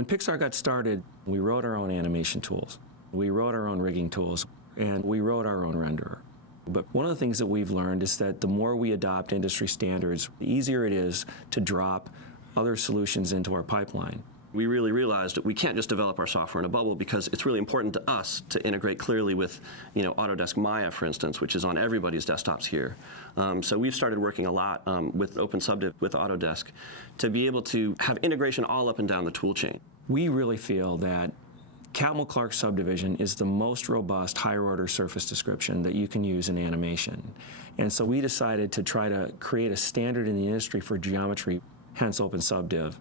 When Pixar got started, we wrote our own animation tools. We wrote our own rigging tools, and we wrote our own renderer. But one of the things that we've learned is that the more we adopt industry standards, the easier it is to drop other solutions into our pipeline. We really realized that we can't just develop our software in a bubble because it's really important to us to integrate clearly with, Autodesk Maya, for instance, which is on everybody's desktops here. So we've started working a lot with OpenSubdiv, with Autodesk, to be able to have integration all up and down the tool chain. We really feel that Catmull-Clark subdivision is the most robust higher-order surface description that you can use in animation. And so we decided to try to create a standard in the industry for geometry, hence OpenSubdiv.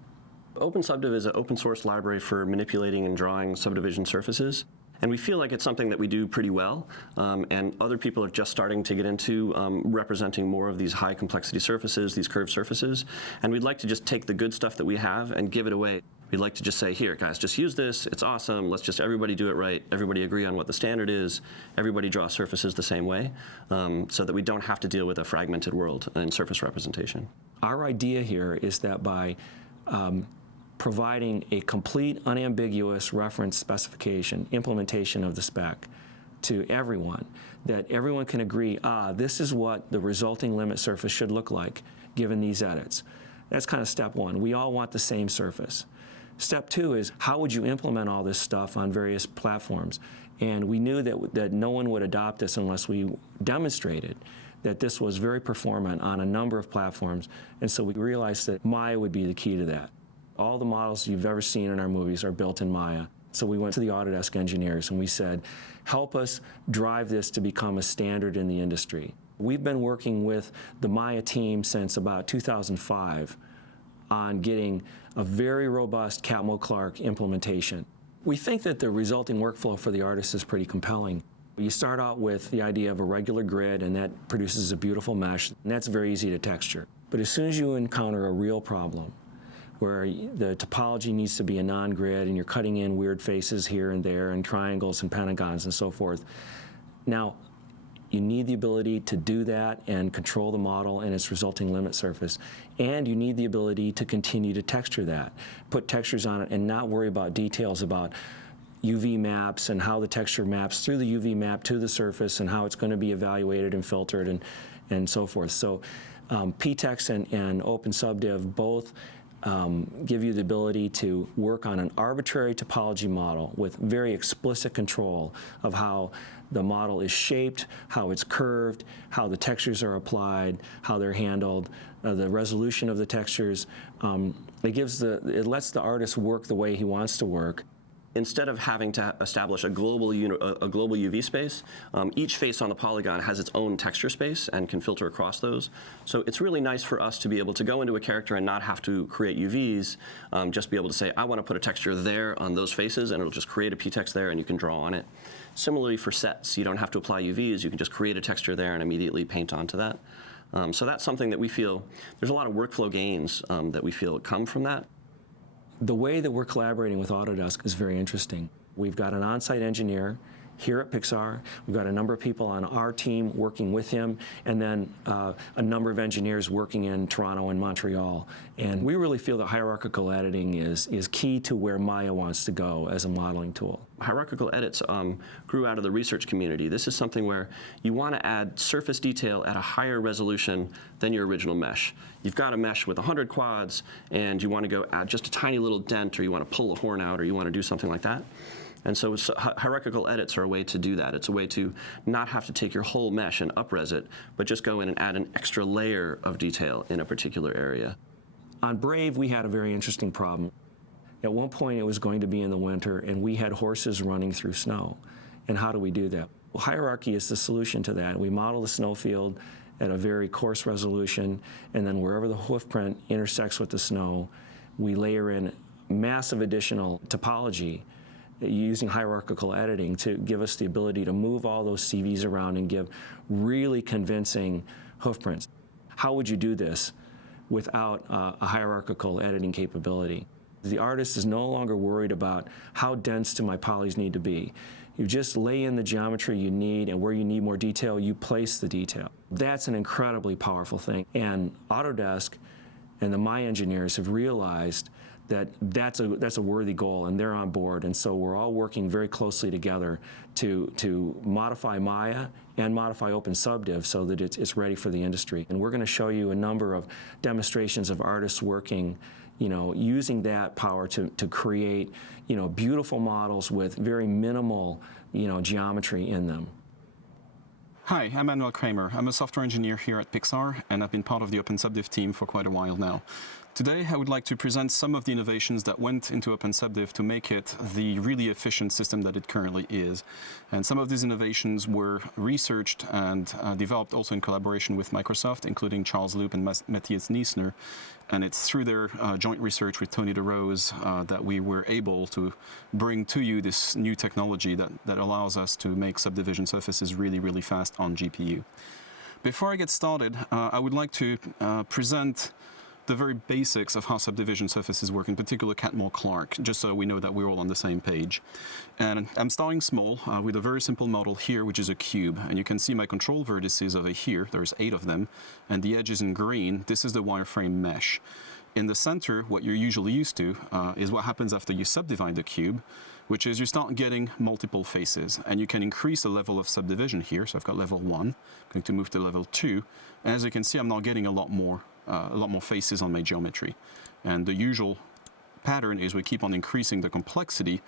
OpenSubdiv is an open source library for manipulating and drawing subdivision surfaces. And we feel like it's something that we do pretty well, and other people are just starting to get into representing more of these high complexity surfaces, these curved surfaces. And we'd like to just take the good stuff that we have and give it away. We'd like to just say, here, guys, just use this. It's awesome. Let's just everybody do it right. Everybody agree on what the standard is. Everybody draw surfaces the same way, so that we don't have to deal with a fragmented world in surface representation. Our idea here is that by providing a complete, unambiguous reference specification, implementation of the spec to everyone, that everyone can agree, this is what the resulting limit surface should look like given these edits. That's kind of step one. We all want the same surface. Step two is, how would you implement all this stuff on various platforms? And we knew that no one would adopt this unless we demonstrated that this was very performant on a number of platforms, and so we realized that Maya would be the key to that. All the models you've ever seen in our movies are built in Maya. So we went to the Autodesk engineers and we said, help us drive this to become a standard in the industry. We've been working with the Maya team since about 2005 on getting a very robust Catmull-Clark implementation. We think that the resulting workflow for the artist is pretty compelling. You start out with the idea of a regular grid, and that produces a beautiful mesh, and that's very easy to texture. But as soon as you encounter a real problem, where the topology needs to be a non-grid and you're cutting in weird faces here and there and triangles and pentagons and so forth. Now, you need the ability to do that and control the model and its resulting limit surface. And you need the ability to continue to texture that, put textures on it and not worry about details about UV maps and how the texture maps through the UV map to the surface and how it's going to be evaluated and filtered and so forth. So PTEX and OpenSubdiv both give you the ability to work on an arbitrary topology model with very explicit control of how the model is shaped, how it's curved, how the textures are applied, how they're handled, the resolution of the textures. It lets the artist work the way he wants to work. Instead of having to establish a global UV space, each face on the polygon has its own texture space and can filter across those. So it's really nice for us to be able to go into a character and not have to create UVs, just be able to say, I want to put a texture there on those faces, and it'll just create a PTEX there and you can draw on it. Similarly for sets, you don't have to apply UVs, you can just create a texture there and immediately paint onto that. So that's something that we feel, there's a lot of workflow gains that we feel come from that. The way that we're collaborating with Autodesk is very interesting. We've got an on-site engineer here at Pixar. We've got a number of people on our team working with him, and then a number of engineers working in Toronto and Montreal. And we really feel that hierarchical editing is key to where Maya wants to go as a modeling tool. Hierarchical edits grew out of the research community. This is something where you want to add surface detail at a higher resolution than your original mesh. You've got a mesh with 100 quads, and you want to go add just a tiny little dent, or you want to pull a horn out, or you want to do something like that. And so hierarchical edits are a way to do that. It's a way to not have to take your whole mesh and up-res it, but just go in and add an extra layer of detail in a particular area. On Brave, we had a very interesting problem. At one point, it was going to be in the winter, and we had horses running through snow. And how do we do that? Well, hierarchy is the solution to that. We model the snowfield at a very coarse resolution, and then wherever the hoof print intersects with the snow, we layer in massive additional topology using hierarchical editing to give us the ability to move all those CVs around and give really convincing hoof prints. How would you do this without a hierarchical editing capability? The artist is no longer worried about how dense do my polys need to be. You just lay in the geometry you need, and where you need more detail, you place the detail. That's an incredibly powerful thing. And Autodesk and the Maya engineers have realized that's a worthy goal, and they're on board. And so we're all working very closely together to modify Maya and modify OpenSubdiv so that it's ready for the industry. And we're going to show you a number of demonstrations of artists working, using that power to create, beautiful models with very minimal, geometry in them. Hi, I'm Manuel Kraemer. I'm a software engineer here at Pixar, and I've been part of the OpenSubdiv team for quite a while now. Today, I would like to present some of the innovations that went into OpenSubdiv to make it the really efficient system that it currently is. And some of these innovations were researched and developed also in collaboration with Microsoft, including Charles Loop and Matthias Niesner. And it's through their joint research with Tony DeRose that we were able to bring to you this new technology that allows us to make subdivision surfaces really, really fast on GPU. Before I get started, I would like to present the very basics of how subdivision surfaces work, in particular Catmull-Clark, just so we know that we're all on the same page. And I'm starting small with a very simple model here, which is a cube. And you can see my control vertices over here. There's 8 of them. And the edge is in green. This is the wireframe mesh. In the center, what you're usually used to is what happens after you subdivide the cube, which is you start getting multiple faces. And you can increase the level of subdivision here. So I've got level 1. I'm going to move to level 2. And as you can see, I'm now getting a lot more faces on my geometry. And the usual pattern is we keep on increasing the complexity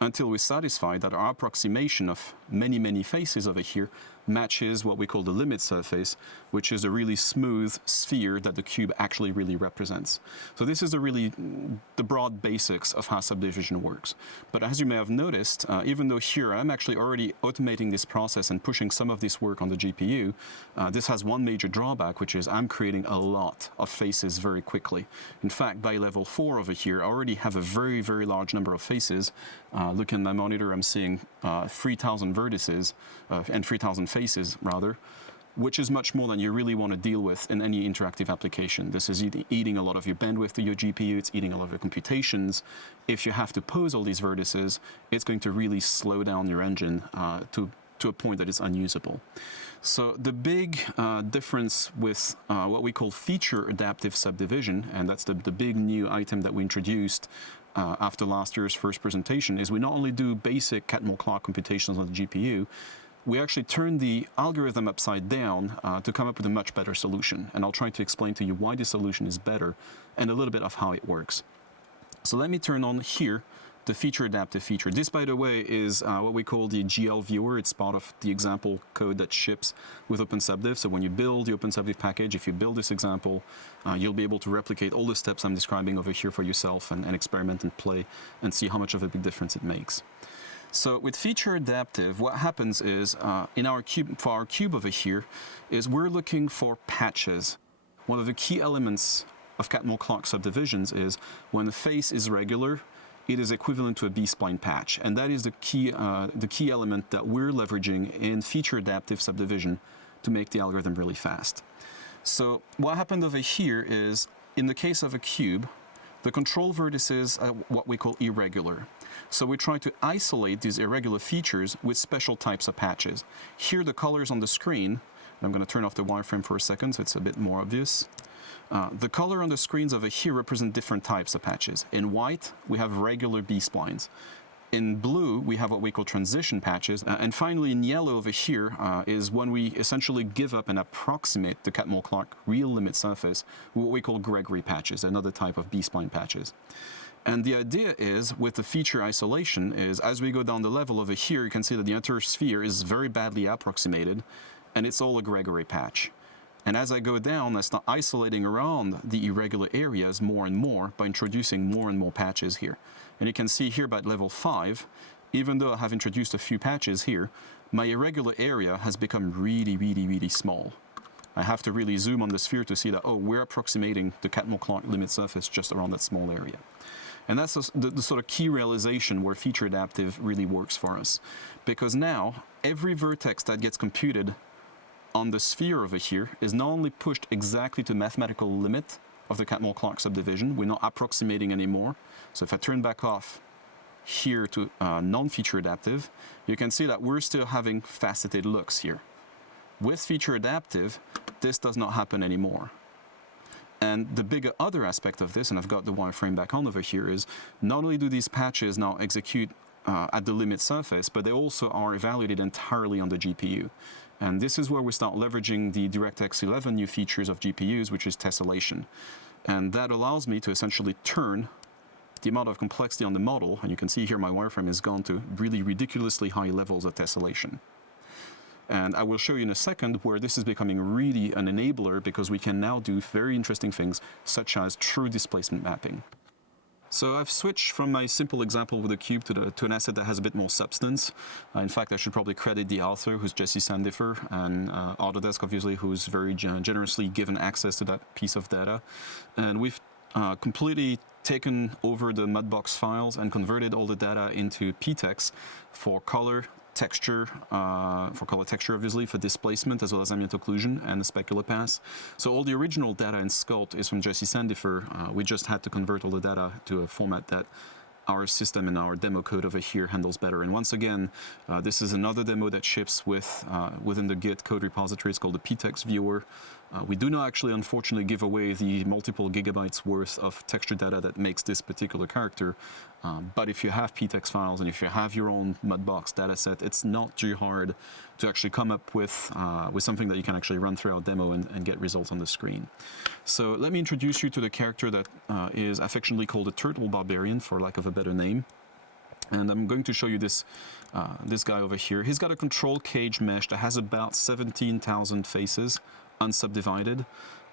until we're satisfied that our approximation of many, many faces over here matches what we call the limit surface, which is a really smooth sphere that the cube actually really represents. So this is the broad basics of how subdivision works. But as you may have noticed, even though here I'm actually already automating this process and pushing some of this work on the GPU, this has one major drawback, which is I'm creating a lot of faces very quickly. In fact, by level 4 over here, I already have a very, very large number of faces. Looking at my monitor, I'm seeing 3,000 vertices and 3,000 faces, rather, which is much more than you really want to deal with in any interactive application. This is eating a lot of your bandwidth to your GPU, it's eating a lot of your computations. If you have to pose all these vertices, it's going to really slow down your engine to a point that it's unusable. So the big difference with what we call feature adaptive subdivision, and that's the big new item that we introduced after last year's first presentation, is we not only do basic Catmull-Clark computations on the GPU, we actually turn the algorithm upside down to come up with a much better solution. And I'll try to explain to you why this solution is better and a little bit of how it works. So let me turn on here the feature adaptive feature. This, by the way, is what we call the GL viewer. It's part of the example code that ships with OpenSubdiv. So when you build the OpenSubdiv package, if you build this example, you'll be able to replicate all the steps I'm describing over here for yourself and experiment and play and see how much of a big difference it makes. So with feature adaptive, what happens is for our cube over here is we're looking for patches. One of the key elements of Catmull-Clark subdivisions is when the face is regular, it is equivalent to a B-spline patch. And that is the key element that we're leveraging in feature adaptive subdivision to make the algorithm really fast. So what happened over here is, in the case of a cube, the control vertices are what we call irregular. So we try to isolate these irregular features with special types of patches. Here the colors on the screen, I'm going to turn off the wireframe for a second so it's a bit more obvious. The color on the screens over here represent different types of patches. In white, we have regular B-splines. In blue, we have what we call transition patches. And finally, in yellow over here is when we essentially give up and approximate the Catmull-Clark real limit surface, what we call Gregory patches, another type of B-spline patches. And the idea is, with the feature isolation, is as we go down the level over here, you can see that the entire sphere is very badly approximated, and it's all a Gregory patch. And as I go down, I start isolating around the irregular areas more and more by introducing more and more patches here. And you can see here by level 5, even though I have introduced a few patches here, my irregular area has become really, really, really small. I have to really zoom on the sphere to see that, oh, we're approximating the Catmull-Clark limit surface just around that small area. And that's the sort of key realization where feature adaptive really works for us. Because now, every vertex that gets computed on the sphere over here is not only pushed exactly to the mathematical limit of the Catmull-Clark subdivision, we're not approximating anymore. So if I turn back off here to non-feature adaptive, you can see that we're still having faceted looks here. With feature adaptive, this does not happen anymore. And the bigger other aspect of this, and I've got the wireframe back on over here, is not only do these patches now execute at the limit surface, but they also are evaluated entirely on the GPU. And this is where we start leveraging the DirectX 11 new features of GPUs, which is tessellation. And that allows me to essentially turn the amount of complexity on the model, and you can see here my wireframe has gone to really ridiculously high levels of tessellation. And I will show you in a second where this is becoming really an enabler, because we can now do very interesting things such as true displacement mapping. So I've switched from my simple example with a cube to an asset that has a bit more substance. In fact, I should probably credit the author, who's Jesse Sandifer, and Autodesk, obviously, who's very generously given access to that piece of data. And we've completely taken over the Mudbox files and converted all the data into PTEX for color, texture, obviously, for displacement, as well as ambient occlusion and the specular pass. So all the original data in Sculpt is from Jesse Sandifer. We just had to convert all the data to a format that our system and our demo code over here handles better. And once again, this is another demo that ships within the Git code repository. It's called the PTEX viewer. We do not actually, unfortunately, give away the multiple gigabytes worth of texture data that makes this particular character. But if you have PTEX files and if you have your own Mudbox dataset, it's not too hard to actually come up with something that you can actually run through our demo and get results on the screen. So let me introduce you to the character that is affectionately called a turtle barbarian, for lack of a better name. And I'm going to show you this guy over here. He's got a control cage mesh that has about 17,000 faces, unsubdivided.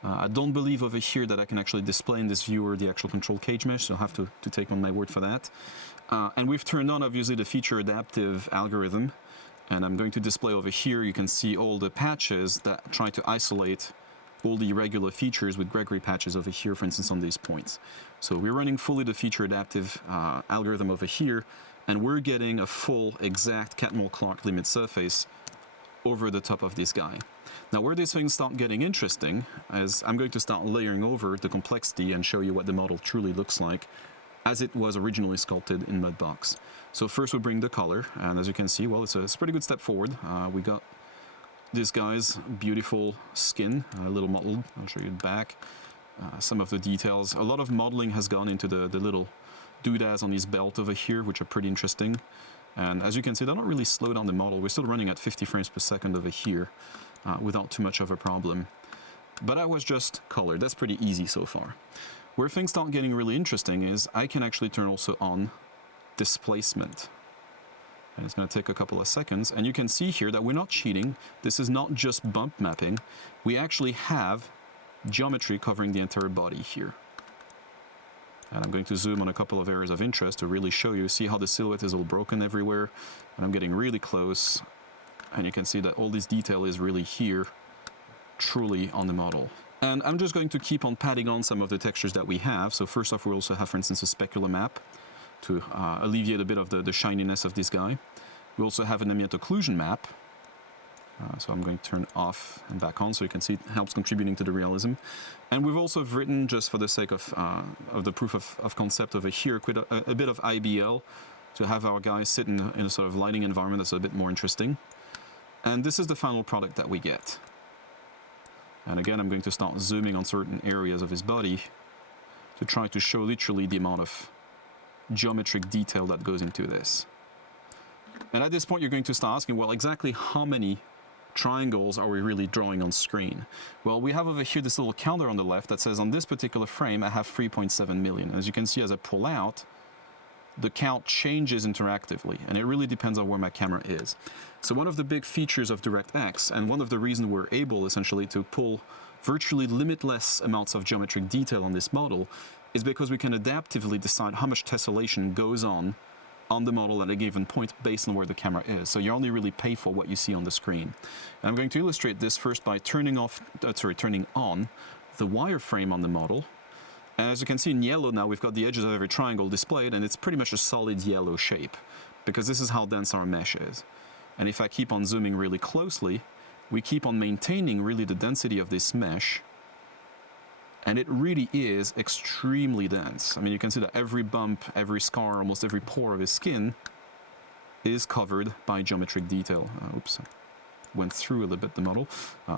I don't believe over here that I can actually display in this viewer the actual control cage mesh, so I'll have to take on my word for that. And we've turned on, obviously, the feature adaptive algorithm. And I'm going to display over here, you can see all the patches that try to isolate all the irregular features with Gregory patches over here, for instance, on these points. So we're running fully the feature adaptive algorithm over here, and we're getting a full exact Catmull-Clark limit surface over the top of this guy. Now, where these things start getting interesting is I'm going to start layering over the complexity and show you what the model truly looks like as it was originally sculpted in Mudbox. So first we bring the color, and as you can see, well, it's a pretty good step forward. We got this guy's beautiful skin, a little mottled. I'll show you the back. Some of the details. A lot of modeling has gone into the little doodads on his belt over here, which are pretty interesting. And as you can see, they're not really slowed down the model. We're still running at 50 frames per second over here without too much of a problem. But that was just colored. That's pretty easy so far. Where things start getting really interesting is I can actually turn also on displacement. And it's going to take a couple of seconds. And you can see here that we're not cheating. This is not just bump mapping. We actually have geometry covering the entire body here. And I'm going to zoom on a couple of areas of interest to really show you. See how the silhouette is all broken everywhere? And I'm getting really close. And you can see that all this detail is really here, truly on the model. And I'm just going to keep on padding on some of the textures that we have. So first off, we also have, for instance, a specular map to alleviate a bit of the shininess of this guy. We also have an ambient occlusion map. So I'm going to turn off and back on so you can see it helps contributing to the realism. And we've also written, just for the sake of the proof of concept over here, a bit of IBL to have our guys sit in a sort of lighting environment that's a bit more interesting. And this is the final product that we get. And again, I'm going to start zooming on certain areas of his body to try to show literally the amount of geometric detail that goes into this. And at this point, you're going to start asking, well, exactly how many triangles are we really drawing on screen? Well, we have over here this little counter on the left that says on this particular frame, I have 3.7 million. As you can see, as I pull out, the count changes interactively, and it really depends on where my camera is. So one of the big features of DirectX, and one of the reasons we're able essentially to pull virtually limitless amounts of geometric detail on this model, is because we can adaptively decide how much tessellation goes on the model at a given point based on where the camera is. So you only really pay for what you see on the screen. And I'm going to illustrate this first by turning on the wireframe on the model. And as you can see in yellow now, we've got the edges of every triangle displayed, and it's pretty much a solid yellow shape, because this is how dense our mesh is. And if I keep on zooming really closely, we keep on maintaining really the density of this mesh, and it really is extremely dense. I mean, you can see that every bump, every scar, almost every pore of his skin is covered by geometric detail. Oops. went through a little bit the model.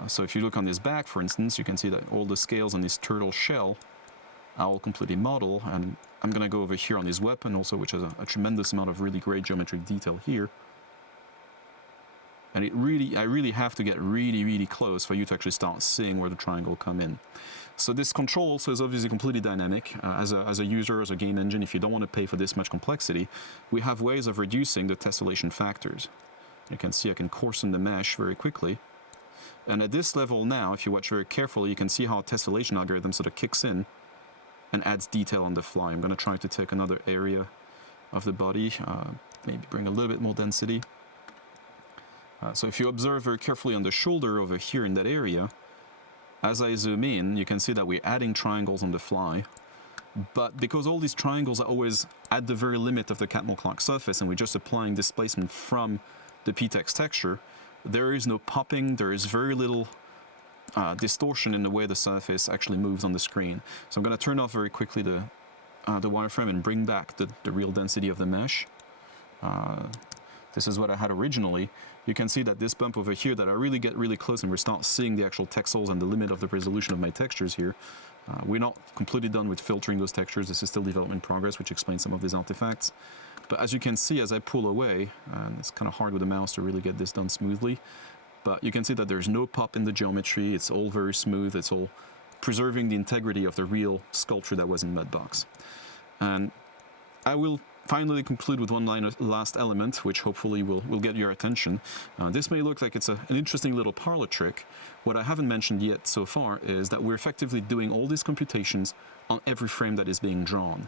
So if you look on this back, for instance, you can see that all the scales on this turtle shell are all completely model, and I'm going to go over here on this weapon also, which has a tremendous amount of really great geometric detail here. And I really have to get really close for you to actually start seeing where the triangle come in. So this control also is obviously completely dynamic. As a user, as a game engine, if you don't want to pay for this much complexity, we have ways of reducing the tessellation factors. You can see I can coarsen the mesh very quickly. And at this level now, if you watch very carefully, you can see how a tessellation algorithm sort of kicks in and adds detail on the fly. I'm going to try to take another area of the body, maybe bring a little bit more density. So if you observe very carefully on the shoulder over here in that area, as I zoom in, you can see that we're adding triangles on the fly. But because all these triangles are always at the very limit of the catmull-clock surface, and we're just applying displacement from the PTEX texture, there is no popping, there is very little distortion in the way the surface actually moves on the screen. So I'm going to turn off very quickly the wireframe and bring back the real density of the mesh. This is what I had originally. You can see that this bump over here, that I really get really close and we start seeing the actual texels and the limit of the resolution of my textures here. We're not completely done with filtering those textures. This is still development progress, which explains some of these artifacts. But as you can see, as I pull away, and it's kind of hard with the mouse to really get this done smoothly, but you can see that there's no pop in the geometry. It's all very smooth. It's all preserving the integrity of the real sculpture that was in Mudbox. And I will finally conclude with one last element, which hopefully will get your attention. This may look like it's an interesting little parlor trick. What I haven't mentioned yet so far is that we're effectively doing all these computations on every frame that is being drawn.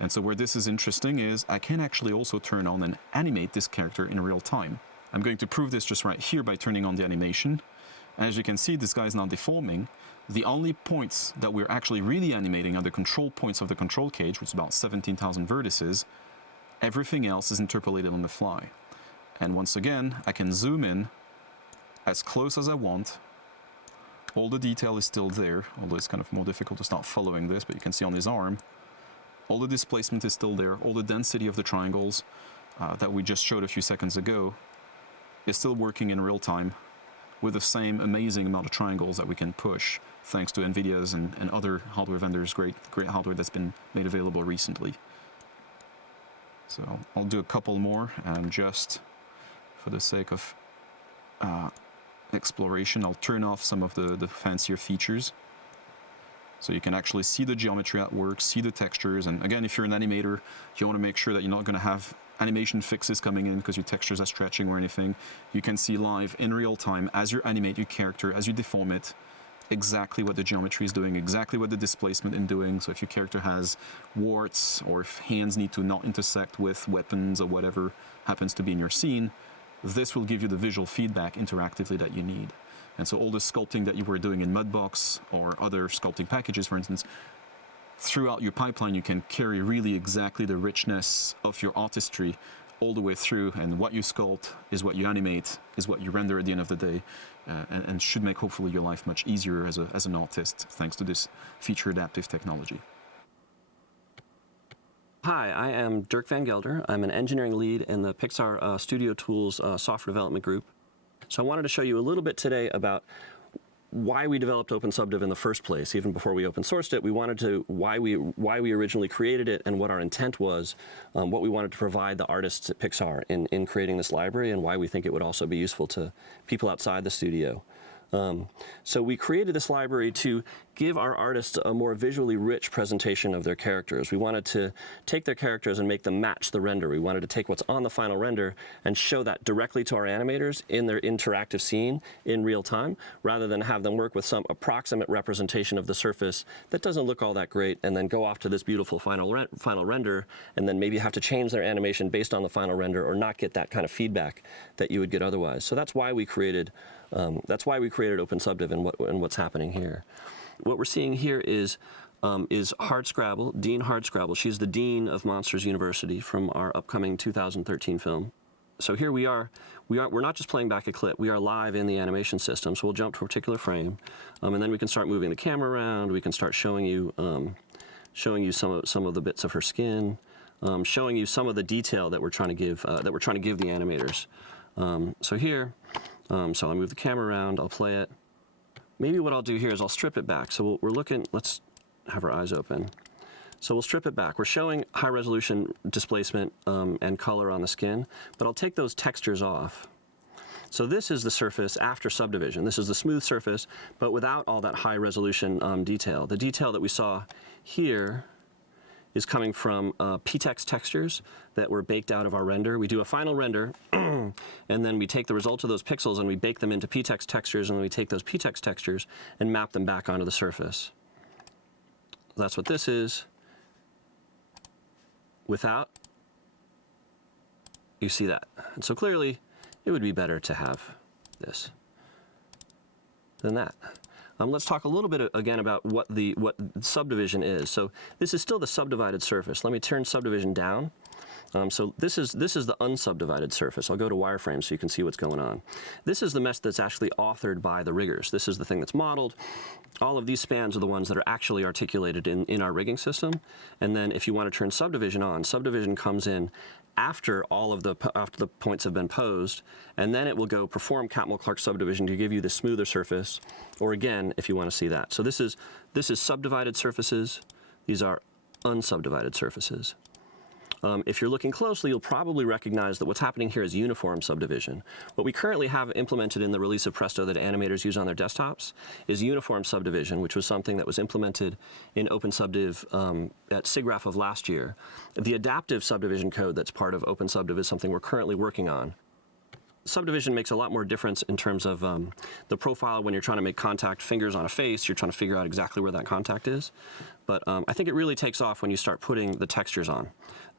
And so where this is interesting is I can actually also turn on and animate this character in real time. I'm going to prove this just right here by turning on the animation. As you can see, this guy is now deforming. The only points that we're actually really animating are the control points of the control cage, which is about 17,000 vertices. Everything else is interpolated on the fly. And once again, I can zoom in as close as I want. All the detail is still there, although it's kind of more difficult to start following this, but you can see on his arm, all the displacement is still there. All the density of the triangles that we just showed a few seconds ago is still working in real time with the same amazing amount of triangles that we can push thanks to NVIDIA's and other hardware vendors' great hardware that's been made available recently. So I'll do a couple more, and just for the sake of exploration, I'll turn off some of the fancier features. So you can actually see the geometry at work, see the textures, and again, if you're an animator, you want to make sure that you're not going to have animation fixes coming in because your textures are stretching or anything. You can see live in real time as you animate your character, as you deform it, exactly what the geometry is doing, exactly what the displacement is doing. So if your character has warts, or if hands need to not intersect with weapons or whatever happens to be in your scene, this will give you the visual feedback interactively that you need. And so all the sculpting that you were doing in Mudbox or other sculpting packages, for instance, throughout your pipeline, you can carry really exactly the richness of your artistry all the way through, and what you sculpt is what you animate, is what you render at the end of the day, and should make hopefully your life much easier as an artist, thanks to this feature adaptive technology. Hi, I am Dirk Van Gelder. I'm an engineering lead in the Pixar Studio Tools software development group. So I wanted to show you a little bit today about why we developed OpenSubdiv in the first place. Even before we open sourced it, we wanted to, why we originally created it and what our intent was, what we wanted to provide the artists at Pixar in creating this library, and why we think it would also be useful to people outside the studio. So we created this library to give our artists a more visually rich presentation of their characters. We wanted to take their characters and make them match the render. We wanted to take what's on the final render and show that directly to our animators in their interactive scene in real time, rather than have them work with some approximate representation of the surface that doesn't look all that great and then go off to this beautiful final render and then maybe have to change their animation based on the final render or not get that kind of feedback that you would get otherwise. So that's why we created OpenSubdiv and what's happening here. What we're seeing here is Hardscrabble, Dean Hardscrabble. She's the Dean of Monsters University from our upcoming 2013 film. So here we're not just playing back a clip, we are live in the animation system. So we'll jump to a particular frame, and then we can start moving the camera around. We can start showing you some of the bits of her skin, showing you some of the detail that we're trying to give the animators. So here, So I'll move the camera around, I'll play it. Maybe what I'll do here is I'll strip it back. So we're looking, let's have our eyes open. So we'll strip it back. We're showing high resolution displacement and color on the skin, but I'll take those textures off. So this is the surface after subdivision. This is the smooth surface, but without all that high resolution detail. The detail that we saw here is coming from PTEX textures that were baked out of our render. We do a final render, and then we take the results of those pixels and we bake them into PTEX textures, and then we take those PTEX textures and map them back onto the surface. That's what this is. Without, you see that. And so clearly, it would be better to have this than that. Let's talk a little bit again about what subdivision is. So this is still the subdivided surface. Let me turn subdivision down. So this is the unsubdivided surface. I'll go to wireframe so you can see what's going on. This is the mesh that's actually authored by the riggers. This is the thing that's modeled. All of these spans are the ones that are actually articulated in our rigging system. And then if you want to turn subdivision on, subdivision comes in after the points have been posed, and then it will go perform Catmull-Clark subdivision to give you the smoother surface, or again, if you want to see that. So this is subdivided surfaces. These are unsubdivided surfaces. If you're looking closely, you'll probably recognize that what's happening here is uniform subdivision. What we currently have implemented in the release of Presto that animators use on their desktops is uniform subdivision, which was something that was implemented in OpenSubdiv at SIGGRAPH of last year. The adaptive subdivision code that's part of OpenSubdiv is something we're currently working on. Subdivision makes a lot more difference in terms of the profile when you're trying to make contact fingers on a face. You're trying to figure out exactly where that contact is. But I think it really takes off when you start putting the textures on.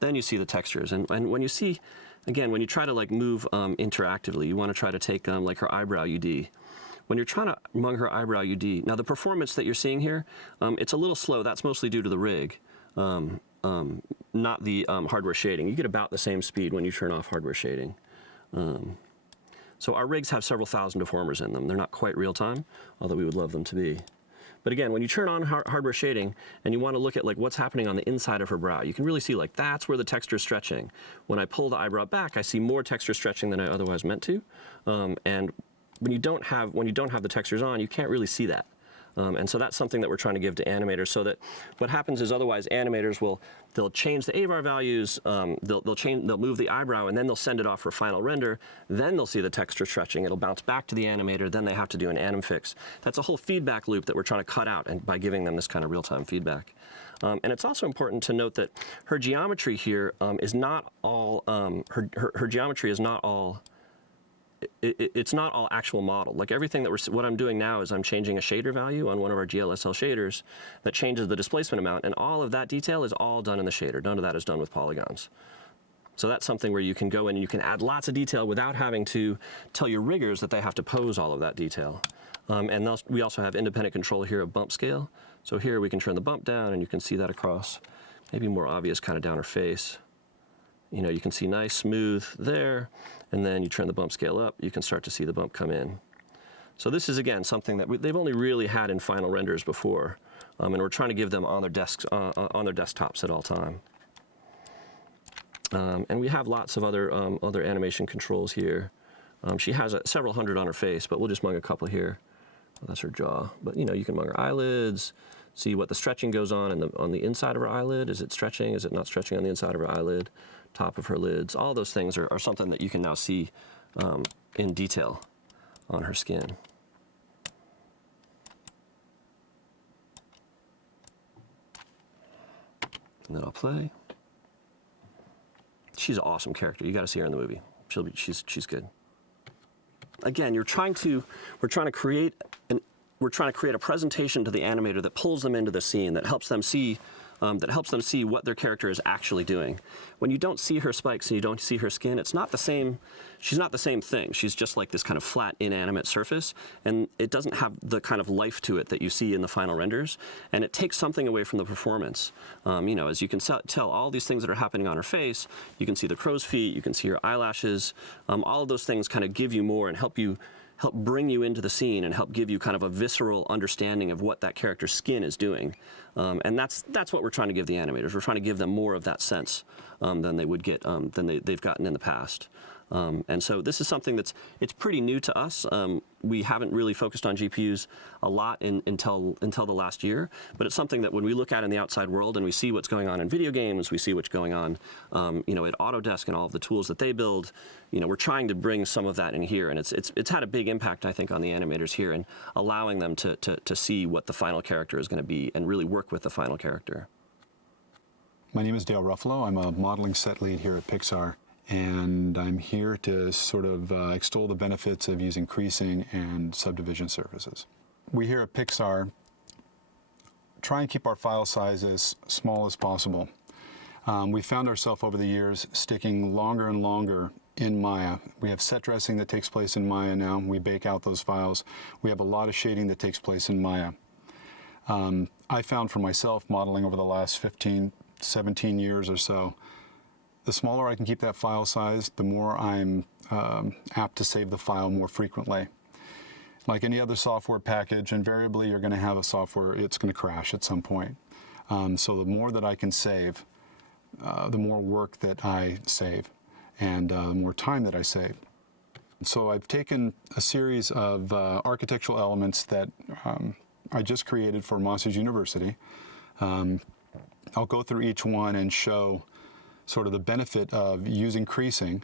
Then you see the textures. And when you see, again, when you try to like move interactively, you want to try to take like her eyebrow UD. When you're trying to mung her eyebrow UD, now the performance that you're seeing here, it's a little slow. That's mostly due to the rig, not the hardware shading. You get about the same speed when you turn off hardware shading. So our rigs have several thousand deformers in them. They're not quite real time, although we would love them to be. But again, when you turn on hardware shading and you want to look at like what's happening on the inside of her brow, you can really see like that's where the texture is stretching. When I pull the eyebrow back, I see more texture stretching than I otherwise meant to. And when you don't have the textures on, you can't really see that. And so that's something that we're trying to give to animators, so that what happens is otherwise animators they'll change the AVAR values, they'll move the eyebrow, and then they'll send it off for final render. Then they'll see the texture stretching. It'll bounce back to the animator. Then they have to do an anim fix. That's a whole feedback loop that we're trying to cut out, and by giving them this kind of real-time feedback. And it's also important to note that her geometry here is not all her geometry is not all. It's not all actual model. Like everything what I'm doing now is I'm changing a shader value on one of our GLSL shaders that changes the displacement amount, and all of that detail is all done in the shader. None of that is done with polygons. So that's something where you can go in and you can add lots of detail without having to tell your riggers that they have to pose all of that detail. And we also have independent control here of bump scale. So here we can turn the bump down, and you can see that across, maybe more obvious kind of down her face. You know, you can see nice, smooth there, and then you turn the bump scale up, you can start to see the bump come in. So this is, again, something that they've only really had in final renders before, and we're trying to give them on their desks, on their desktops at all time. And we have lots of other animation controls here. She has several hundred on her face, but we'll just mung a couple here. Well, that's her jaw. But you know, you can mung her eyelids, see what the stretching goes on the inside of her eyelid. Is it stretching? Is it not stretching on the inside of her eyelid? Top of her lids. All those things are something that you can now see in detail on her skin. And then I'll play. She's an awesome character. You got to see her in the movie. She's good. Again, we're trying to create a presentation to the animator that pulls them into the scene, that helps them see what their character is actually doing. When you don't see her spikes and you don't see her skin, it's not the same. She's not the same thing. She's just like this kind of flat, inanimate surface, and it doesn't have the kind of life to it that you see in the final renders, and it takes something away from the performance. You know, as you can tell, all these things that are happening on her face, you can see the crow's feet, you can see her eyelashes, all of those things kind of give you more and help bring you into the scene and help give you kind of a visceral understanding of what that character's skin is doing. And that's what we're trying to give the animators. We're trying to give them more of that sense than they would get, than they've gotten in the past. And so this is something it's pretty new to us. We haven't really focused on GPUs a lot until the last year, but it's something that when we look at in the outside world and we see what's going on in video games, we see what's going on, at Autodesk and all of the tools that they build. We're trying to bring some of that in here, and it's had a big impact, I think, on the animators here and allowing them to see what the final character is going to be and really work with the final character. My name is Dale Ruffalo. I'm a modeling set lead here at Pixar, and I'm here to sort of extol the benefits of using creasing and subdivision surfaces. We here at Pixar try and keep our file size as small as possible. We found ourselves over the years sticking longer and longer in Maya. We have set dressing that takes place in Maya now. We bake out those files. We have a lot of shading that takes place in Maya. I found for myself, modeling over the last 15, 17 years or so, the smaller I can keep that file size, the more I'm apt to save the file more frequently. Like any other software package, invariably you're going to have a software, it's going to crash at some point. So the more that I can save, the more work that I save, and the more time that I save. So I've taken a series of architectural elements that I just created for Monsters University. I'll go through each one and show sort of the benefit of using creasing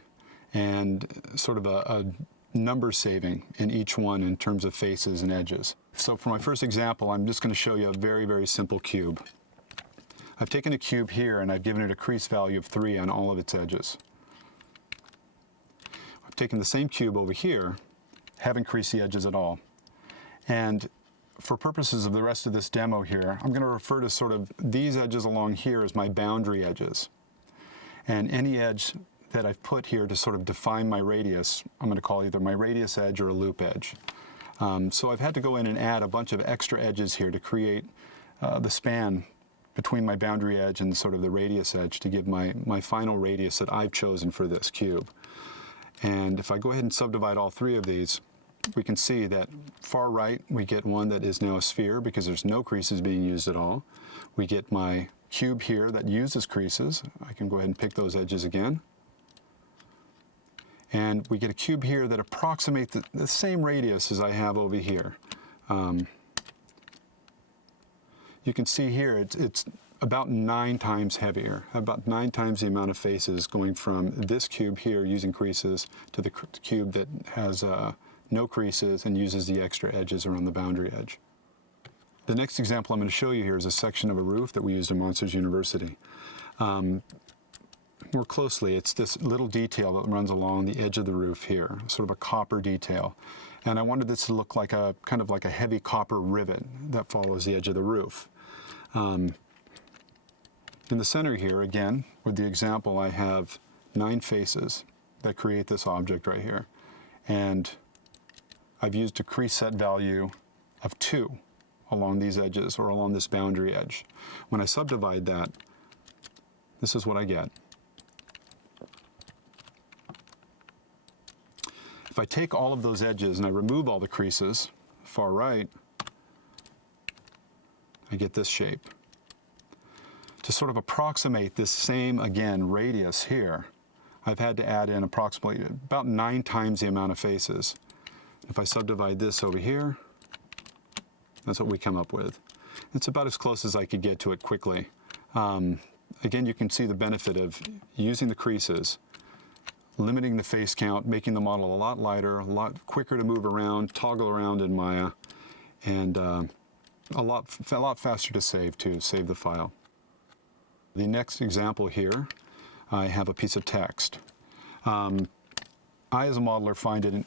and sort of a number saving in each one in terms of faces and edges. So for my first example, I'm just going to show you a very, very simple cube. I've taken a cube here and I've given it a crease value of 3 on all of its edges. I've taken the same cube over here, haven't creased the edges at all. And for purposes of the rest of this demo here, I'm going to refer to sort of these edges along here as my boundary edges. And any edge that I've put here to sort of define my radius, I'm going to call either my radius edge or a loop edge. So I've had to go in and add a bunch of extra edges here to create the span between my boundary edge and sort of the radius edge to give my final radius that I've chosen for this cube. And if I go ahead and subdivide all 3 of these, we can see that far right we get one that is now a sphere because there's no creases being used at all. We get my cube here that uses creases. I can go ahead and pick those edges again. And we get a cube here that approximates the same radius as I have over here. You can see here it's about 9 times heavier, about 9 times the amount of faces going from this cube here using creases to the cube that has no creases and uses the extra edges around the boundary edge. The next example I'm going to show you here is a section of a roof that we used in Monsters University. More closely, it's this little detail that runs along the edge of the roof here, sort of a copper detail. And I wanted this to look like a kind of like a heavy copper rivet that follows the edge of the roof. In the center here, again, with the example, I have 9 faces that create this object right here. And I've used a crease set value of 2 along these edges or along this boundary edge. When I subdivide that, this is what I get. If I take all of those edges and I remove all the creases, far right, I get this shape. To sort of approximate this same, again, radius here, I've had to add in approximately about 9 times the amount of faces. If I subdivide this over here, that's what we come up with. It's about as close as I could get to it quickly. Again, you can see the benefit of using the creases, limiting the face count, making the model a lot lighter, a lot quicker to move around, toggle around in Maya, and a lot faster to save the file. The next example here, I have a piece of text. I, as a modeler, find it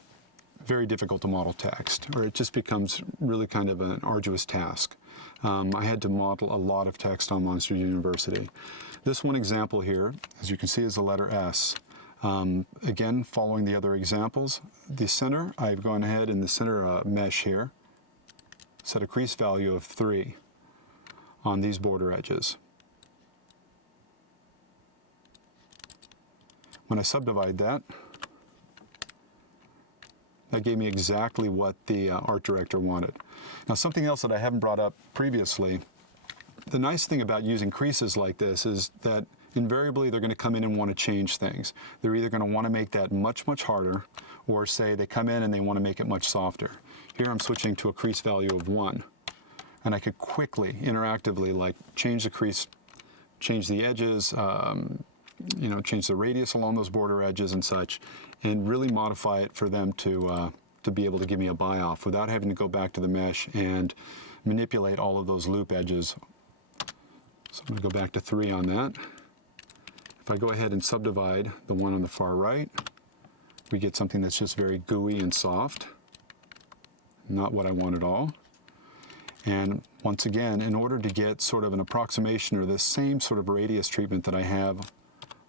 very difficult to model text, or it just becomes really kind of an arduous task. I had to model a lot of text on Monsters University. This one example here, as you can see, is the letter S. Again, following the other examples, the center, I've gone ahead in the center mesh here, set a crease value of 3 on these border edges. When I subdivide that, that gave me exactly what the art director wanted. Now, something else that I haven't brought up previously, the nice thing about using creases like this is that invariably they're going to come in and want to change things. They're either going to want to make that much, much harder, or say they come in and they want to make it much softer. Here I'm switching to a crease value of 1. And I could quickly, interactively, like change the crease, change the edges, change the radius along those border edges and such, and really modify it for them to be able to give me a buy-off without having to go back to the mesh and manipulate all of those loop edges. So I'm going to go back to 3 on that. If I go ahead and subdivide the one on the far right, we get something that's just very gooey and soft. Not what I want at all. And once again, in order to get sort of an approximation or the same sort of radius treatment that I have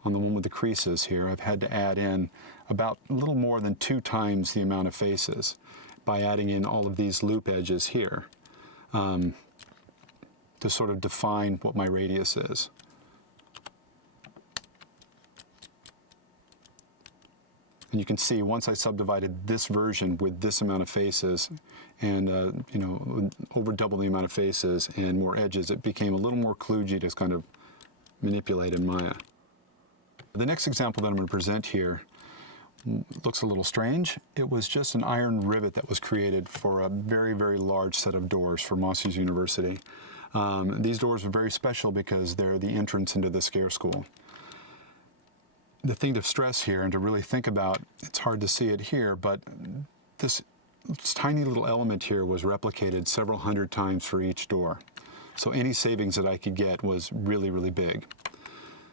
on the one with the creases here, I've had to add in about a little more than 2 times the amount of faces by adding in all of these loop edges here to sort of define what my radius is. And you can see once I subdivided this version with this amount of faces and over double the amount of faces and more edges, it became a little more kludgy to kind of manipulate in Maya. The next example that I'm going to present here looks a little strange. It was just an iron rivet that was created for a very, very large set of doors for Massey's University. These doors were very special because they're the entrance into the scare school. The thing to stress here and to really think about, it's hard to see it here, but this tiny little element here was replicated several hundred times for each door. So any savings that I could get was really, really big.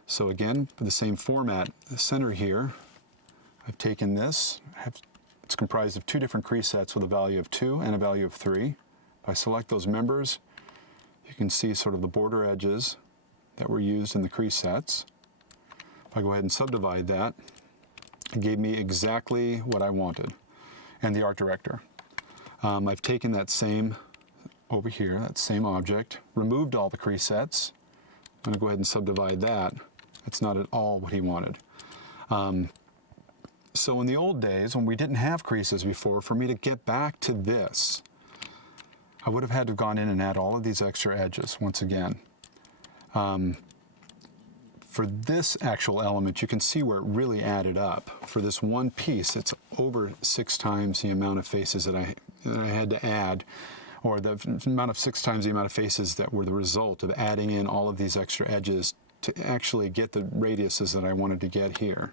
So again, for the same format, the center here, I've taken this, it's comprised of 2 different crease sets with a value of 2 and a value of 3. If I select those members, you can see sort of the border edges that were used in the crease sets. If I go ahead and subdivide that, it gave me exactly what I wanted, and the art director. I've taken that same over here, that same object, removed all the crease sets. I'm going to go ahead and subdivide that. That's not at all what he wanted. So in the old days, when we didn't have creases before, for me to get back to this, I would have had to have gone in and add all of these extra edges once again. For this actual element, you can see where it really added up. For this one piece, it's over 6 times the amount of faces that I had to add, or the amount of 6 times the amount of faces that were the result of adding in all of these extra edges to actually get the radiuses that I wanted to get here.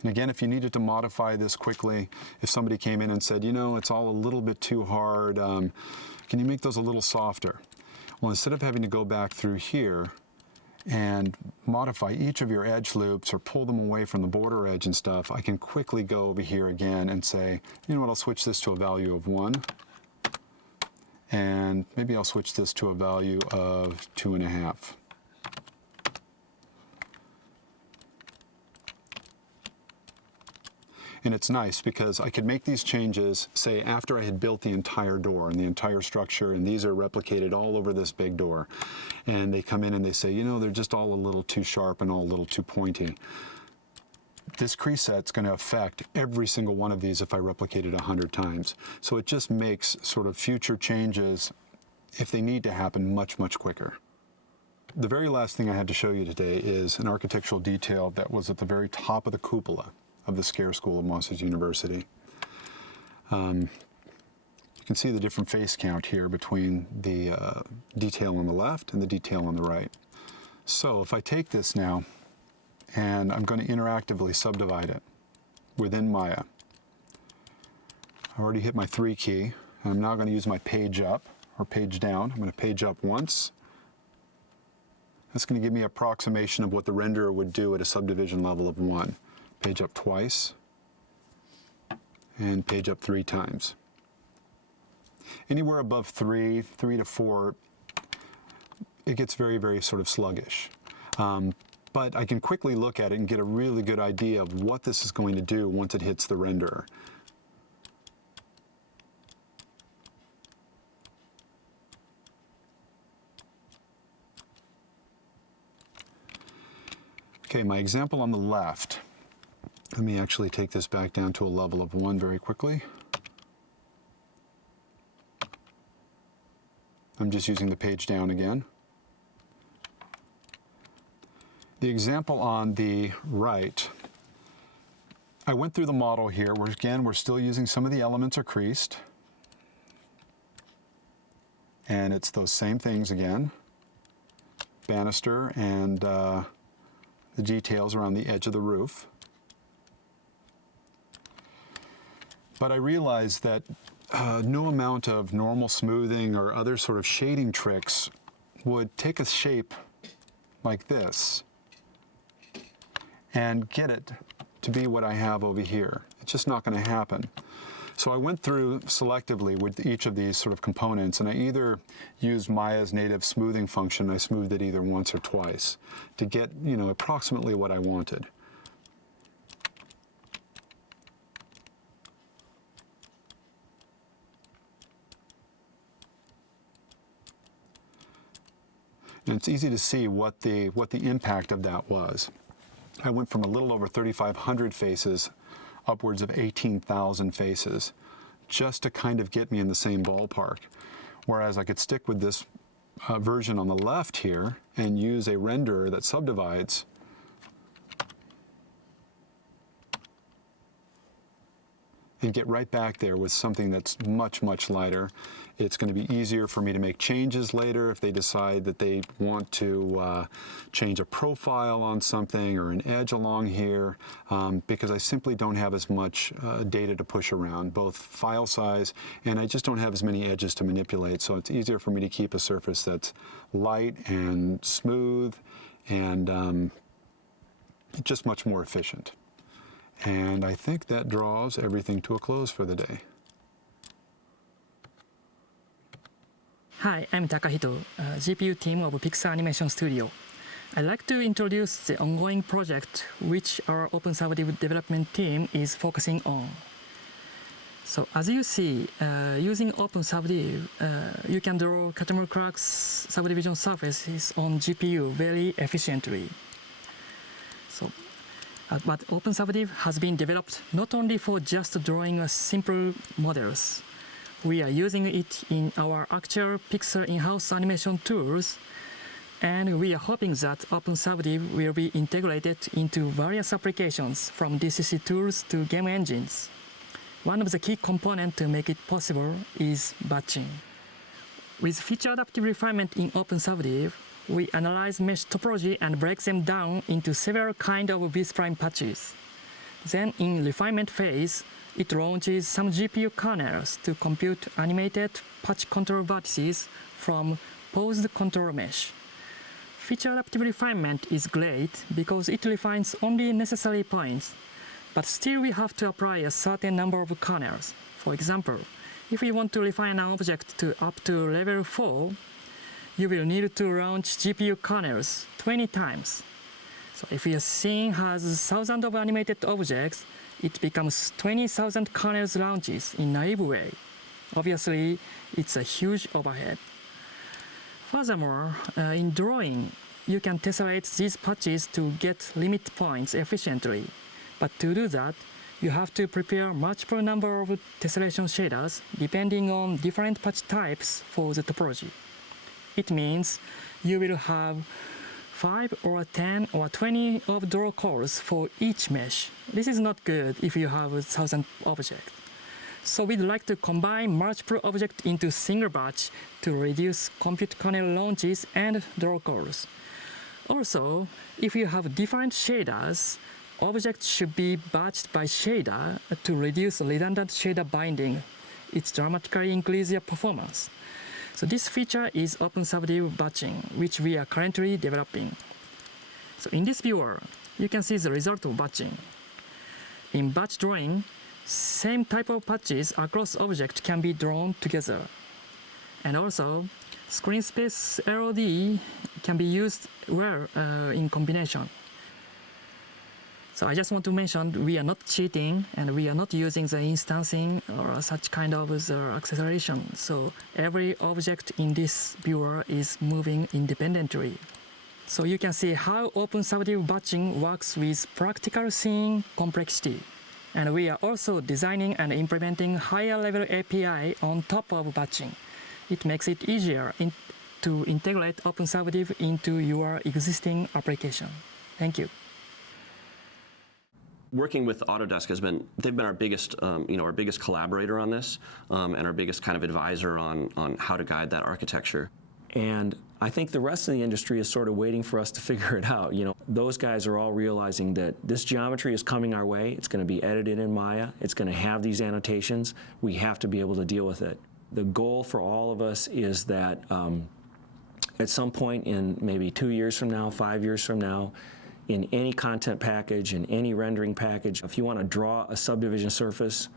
And again, if you needed to modify this quickly, if somebody came in and said, it's all a little bit too hard, can you make those a little softer? Well, instead of having to go back through here and modify each of your edge loops or pull them away from the border edge and stuff, I can quickly go over here again and say, you know what, I'll switch this to a value of 1. And maybe I'll switch this to a value of 2.5. And it's nice because I could make these changes, say, after I had built the entire door and the entire structure, and these are replicated all over this big door. And they come in and they say, they're just all a little too sharp and all a little too pointy. This crease set's going to affect every single one of these if I replicate it 100 times. So it just makes sort of future changes, if they need to happen, much, much quicker. The very last thing I had to show you today is an architectural detail that was at the very top of the cupola of the scare school of Massey's University. You can see the different face count here between the detail on the left and the detail on the right. So if I take this now and I'm going to interactively subdivide it within Maya, I already hit my 3 key, and I'm now going to use my page up or page down. I'm going to page up once. That's going to give me an approximation of what the renderer would do at a subdivision level of 1. Page up twice, and page up 3 times. Anywhere above 3 to 4, it gets very, very sort of sluggish. But I can quickly look at it and get a really good idea of what this is going to do once it hits the renderer. Okay, my example on the left. Let me actually take this back down to a level of 1 very quickly. I'm just using the page down again. The example on the right, I went through the model here, where again, we're still using some of the elements are creased. And it's those same things again. Banister and the details around the edge of the roof. But I realized that no amount of normal smoothing or other sort of shading tricks would take a shape like this and get it to be what I have over here. It's just not going to happen. So I went through selectively with each of these sort of components, and I either used Maya's native smoothing function, I smoothed it either once or twice to get, approximately what I wanted. And it's easy to see what the impact of that was. I went from a little over 3,500 faces upwards of 18,000 faces just to kind of get me in the same ballpark. Whereas I could stick with this version on the left here and use a renderer that subdivides and get right back there with something that's much, much lighter. It's going to be easier for me to make changes later if they decide that they want to change a profile on something or an edge along here, because I simply don't have as much data to push around, both file size, and I just don't have as many edges to manipulate. So it's easier for me to keep a surface that's light and smooth and just much more efficient. And I think that draws everything to a close for the day. Hi, I'm Takahito, GPU team of Pixar Animation Studio. I'd like to introduce the ongoing project which our OpenSubdiv development team is focusing on. So as you see, using OpenSubdiv, you can draw Kraemer-Clark's subdivision surfaces on GPU very efficiently. But OpenSubdiv has been developed not only for just drawing simple models. We are using it in our actual Pixar in-house animation tools, and we are hoping that OpenSubdiv will be integrated into various applications from DCC tools to game engines. One of the key components to make it possible is batching. With feature adaptive refinement in OpenSubdiv, we analyze mesh topology and break them down into several kinds of B-spline patches. Then in Refinement Phase, it launches some GPU kernels to compute animated patch control vertices from posed control mesh. Feature adaptive refinement is great because it refines only necessary points, but still we have to apply a certain number of kernels. For example, if we want to refine an object to up to level 4, you will need to launch GPU kernels 20 times. So if your scene has thousands of animated objects, it becomes 20,000 kernels launches in a naive way. Obviously, it's a huge overhead. Furthermore, in drawing, you can tessellate these patches to get limit points efficiently. But to do that, you have to prepare multiple number of tessellation shaders depending on different patch types for the topology. It means you will have 5 or 10 or 20 of draw calls for each mesh. This is not good if you have 1,000 objects. So we'd like to combine multiple objects into single batch to reduce compute kernel launches and draw calls. Also, if you have different shaders, objects should be batched by shader to reduce redundant shader binding. It dramatically increases your performance. So this feature is OpenSubdiv batching, which we are currently developing. So in this viewer, you can see the result of batching. In batch drawing, same type of patches across objects can be drawn together. And also, screen space LOD can be used well in combination. So I just want to mention we are not cheating and we are not using the instancing or such kind of acceleration. So every object in this viewer is moving independently. So you can see how OpenSubdiv batching works with practical scene complexity. And we are also designing and implementing higher level API on top of batching. It makes it easier to integrate OpenSubdiv into your existing application. Thank you. Working with Autodesk they've been our biggest, our biggest collaborator on this, and our biggest kind of advisor on how to guide that architecture. And I think the rest of the industry is sort of waiting for us to figure it out. Those guys are all realizing that this geometry is coming our way. It's going to be edited in Maya. It's going to have these annotations. We have to be able to deal with it. The goal for all of us is that at some point in maybe 2 years from now, 5 years from now, in any content package, in any rendering package, if you want to draw a subdivision surface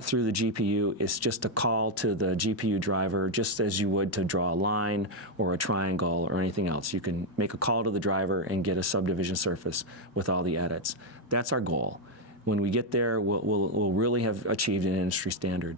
through the GPU, it's just a call to the GPU driver, just as you would to draw a line or a triangle or anything else. You can make a call to the driver and get a subdivision surface with all the edits. That's our goal. When we get there, we'll really have achieved an industry standard.